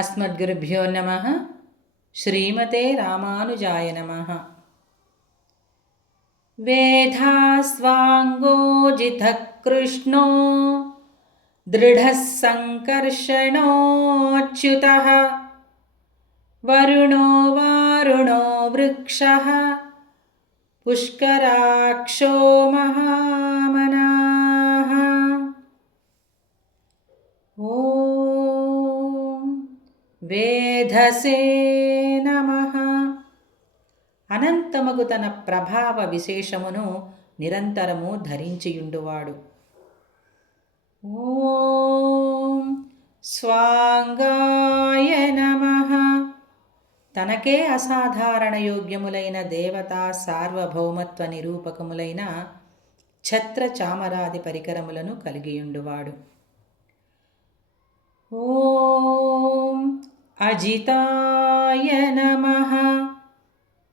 అస్మద్గురుభ్యో నమః. శ్రీమతే రామానుజాయ నమః. వేదాస్వాంగోజితః కృష్ణో దృఢః సంకర్షణోచ్యుతః వరుణో వారుణో వృక్షః పుష్కరాక్షో మహామనాః. ఓం వేధసే నమః. అనంతమగు తన ప్రభావ విశేషమును నిరంతరము ధరించియుండువాడు. ఓం స్వాంగాయ నమః. తనకే అసాధారణ యోగ్యములైన దేవతా సార్వభౌమత్వ నిరూపకములైన ఛత్ర చామరాది పరికరములను కలిగియుండువాడు. ఓం అజితాయ నమః.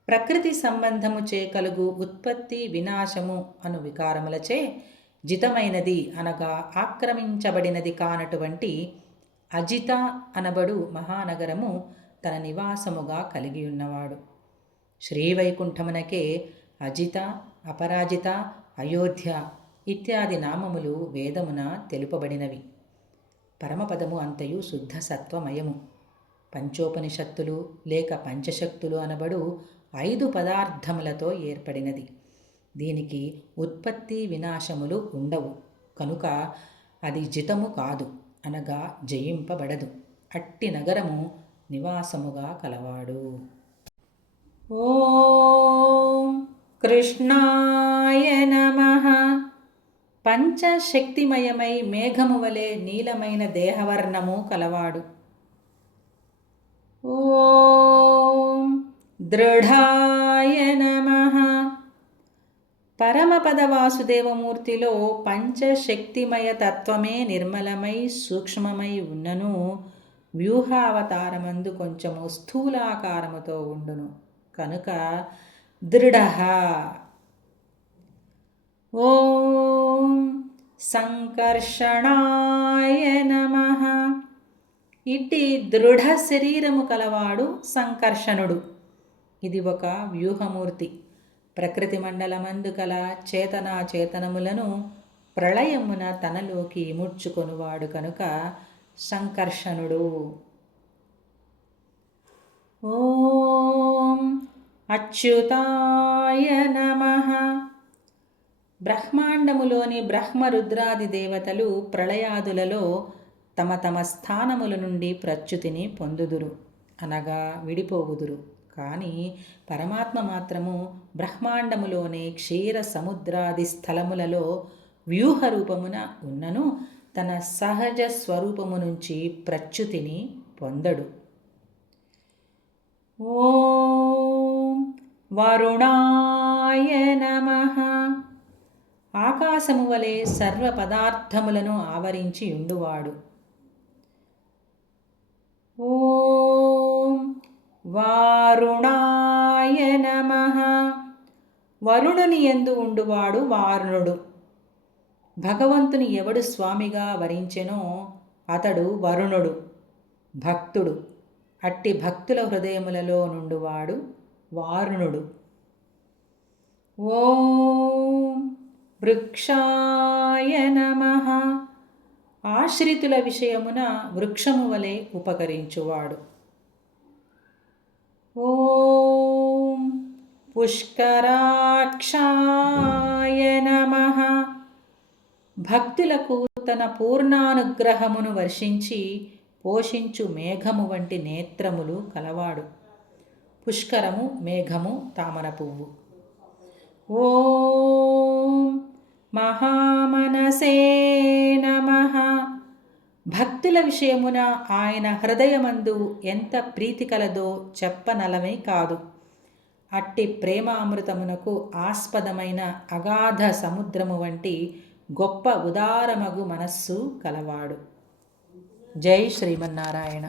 ప్రకృతి సంబంధము చే కలుగు ఉత్పత్తి వినాశము అను వికారములచే జితమైనది అనగా ఆక్రమించబడినది కానటువంటి అజిత అనబడు మహానగరము తన నివాసముగా కలిగి ఉన్నవాడు. శ్రీవైకుంఠమునకే అజిత, అపరాజిత, అయోధ్య ఇత్యాది నామములు వేదమున తెలుపబడినవి. పరమపదము అంతయు శుద్ధ సత్వమయము. పంచోపనిషత్తులు లేక పంచశక్తులు అనబడు 5 పదార్థములతో ఏర్పడినది. దీనికి ఉత్పత్తి వినాశములు ఉండవు కనుక అది జితము కాదు అనగా జయింపబడదు. అట్టి నగరము నివాసముగా కలవాడు. ఓం కృష్ణాయ నమః. పంచశక్తిమయమై మేఘము వలె నీలమైన దేహవర్ణము కలవాడు. ఓం దృఢాయ నమః. పరమపద వాసుదేవమూర్తిలో పంచశక్తిమయ తత్వమే నిర్మలమై సూక్ష్మమై ఉన్నను వ్యూహావతారమందు కొంచెము స్థూలాకారముతో ఉండును కనుక దృఢ. ఓం సంకర్షణాయ నమః. ఇట్టి దృఢ శరీరము కలవాడు సంకర్షణుడు. ఇది ఒక వ్యూహమూర్తి. ప్రకృతి మండలమందు కల చేతనాచేతనములను ప్రళయమున తనలోకి ఇముడ్చుకొనువాడు కనుక సంకర్షణుడు. ఓం అచ్యుతాయ నమః. బ్రహ్మాండములోని బ్రహ్మరుద్రాది దేవతలు ప్రళయాదులలో తమ తమ స్థానముల నుండి ప్రచ్యుతిని పొందుదురు అనగా విడిపోవుదురు. కానీ పరమాత్మ మాత్రము బ్రహ్మాండములోని క్షీర సముద్రాది స్థలములలో వ్యూహ రూపమున ఉన్నను తన సహజ స్వరూపము నుంచి ప్రచ్యుతిని పొందడు. ఓం వరుణాయ నమః. ఆకాశము వలె సర్వ పదార్థములను ఆవరించి ఉండువాడు. ఓం వారుణాయ నమః. వరుణుని యందు ఉండువాడు వారుణుడు. భగవంతుని ఎవడు స్వామిగా వరించెనో అతడు వరుణుడు, భక్తుడు. అట్టి భక్తుల హృదయములలో నుండువాడు వారుణుడు. ఓం వృక్షాయ నమః. ఆశ్రితుల విషయమున వృక్షము వలె ఉపకరించువాడు. ఓం పుష్కరాక్షాయ నమః. భక్తులకు తన పూర్ణానుగ్రహమును వర్షించి పోషించు మేఘము వంటి నేత్రములు కలవాడు. పుష్కరము మేఘము తామర పువ్వు. ఓం మహామనసే నమః. భక్తుల విషయమున ఆయన హృదయమందు ఎంత ప్రీతి కలదో చెప్పనలమే కాదు. అట్టి ప్రేమామృతమునకు ఆస్పదమైన అగాధ సముద్రము వంటి గొప్ప ఉదారమగు మనస్సు కలవాడు. జై శ్రీమన్నారాయణ.